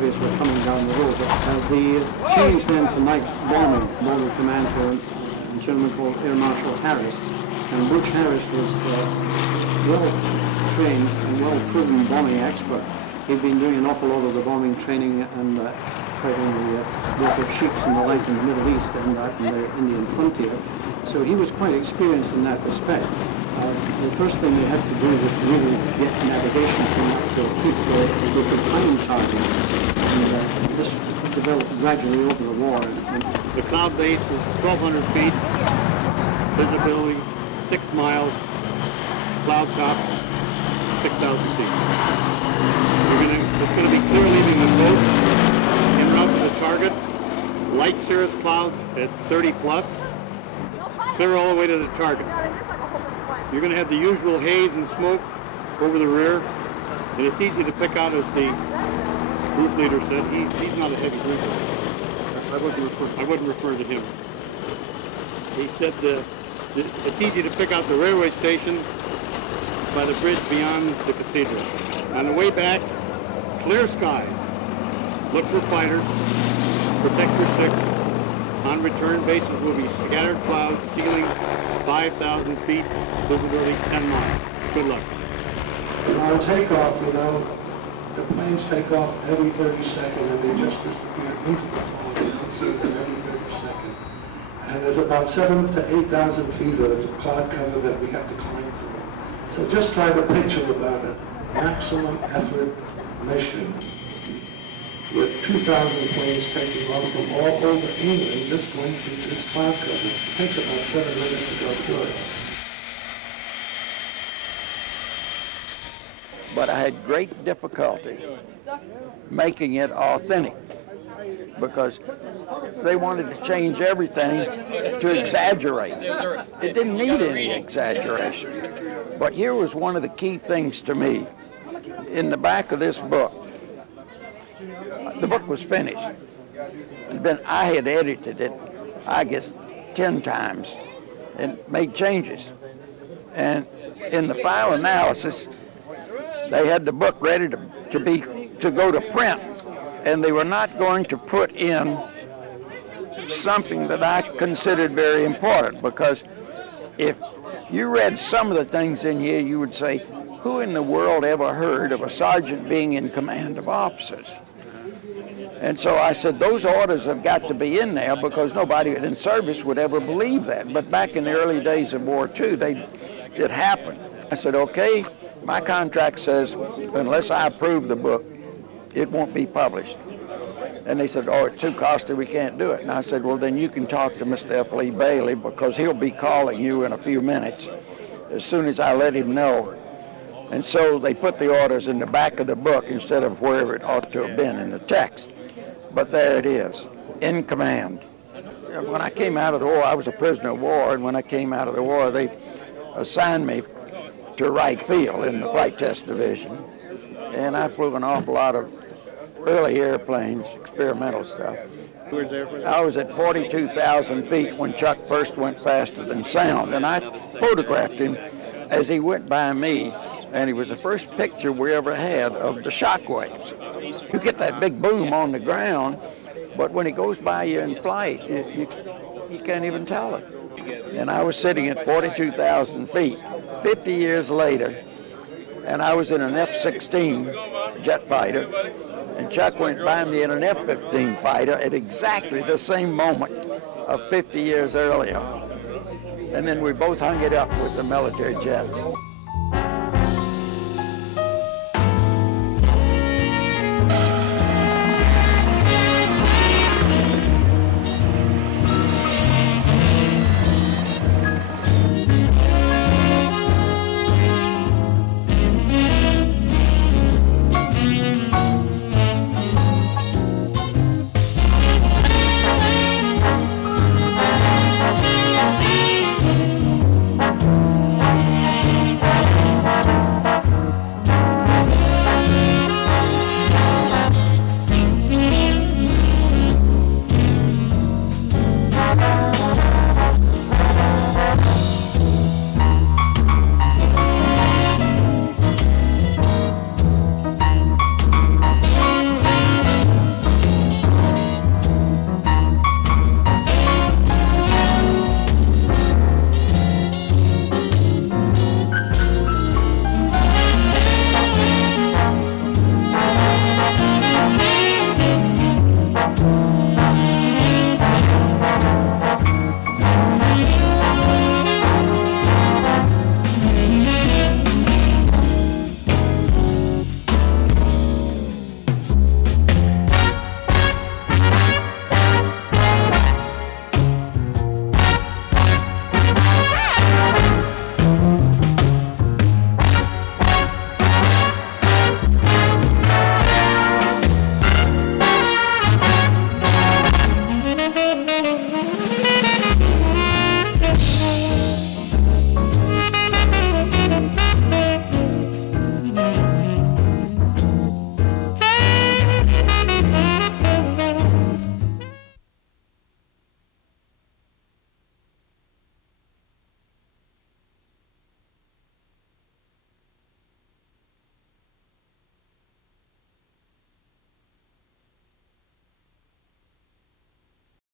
heavies were coming down the road. The change then to night bombing, bombing command for a gentleman called Air Marshal Harris. And Butch Harris was well-trained and well-proven bombing expert. He'd been doing an awful lot of the bombing training and fighting the desert sheiks and the like in the Middle East and in the Indian frontier. So he was quite experienced in that respect. The first thing we had to do was really get navigation to keep we could find targets. And this developed gradually over the war. The cloud base is 1,200 feet, visibility 6 miles, cloud tops 6,000 feet. It's going to be clear leaving the coast, en route to the target. Light cirrus clouds at 30 plus, clear all the way to the target. You're going to have the usual haze and smoke over the rear, and it's easy to pick out, as the group leader said. He's not a heavy group leader. I wouldn't refer to him. He said it's easy to pick out the railway station by the bridge beyond the cathedral. On the way back, clear skies. Look for fighters. Protect your 6. On return, bases will be scattered clouds, ceiling 5,000 feet, visibility 10 miles. Good luck. On takeoff, you know, the planes take off every 30 seconds and they just disappear into the fall. You don't see them every 30 seconds. And there's about 7,000 to 8,000 feet of cloud cover that we have to climb through. So just try to picture about a maximum effort mission with 2,000 planes taking off from all over England, just going through this cloud cover. It takes about 7 minutes to go through it. But I had great difficulty making it authentic because they wanted to change everything to exaggerate. It didn't need any exaggeration. But here was one of the key things to me. In the back of this book, the book was finished. I had edited it, I guess, 10 times and made changes. And in the final analysis, they had the book ready to go to print, and they were not going to put in something that I considered very important, because if you read some of the things in here, you would say, who in the world ever heard of a sergeant being in command of officers? And so I said, those orders have got to be in there because nobody in service would ever believe that. But back in the early days of War II, it happened. I said, okay, my contract says unless I approve the book, it won't be published. And they said, oh, it's too costly, we can't do it. And I said, well, then you can talk to Mr. F. Lee Bailey because he'll be calling you in a few minutes as soon as I let him know. And so they put the orders in the back of the book instead of wherever it ought to have been in the text. But there it is, in command. When I came out of the war, I was a prisoner of war, and when I came out of the war, they assigned me to Wright Field in the Flight Test Division. And I flew an awful lot of early airplanes, experimental stuff. I was at 42,000 feet when Chuck first went faster than sound, and I photographed him as he went by me, and he was the first picture we ever had of the shock waves. You get that big boom on the ground, but when he goes by you in flight, you can't even tell it. And I was sitting at 42,000 feet, 50 years later, and I was in an F-16 jet fighter, and Chuck went by me in an F-15 fighter at exactly the same moment of 50 years earlier. And then we both hung it up with the military jets.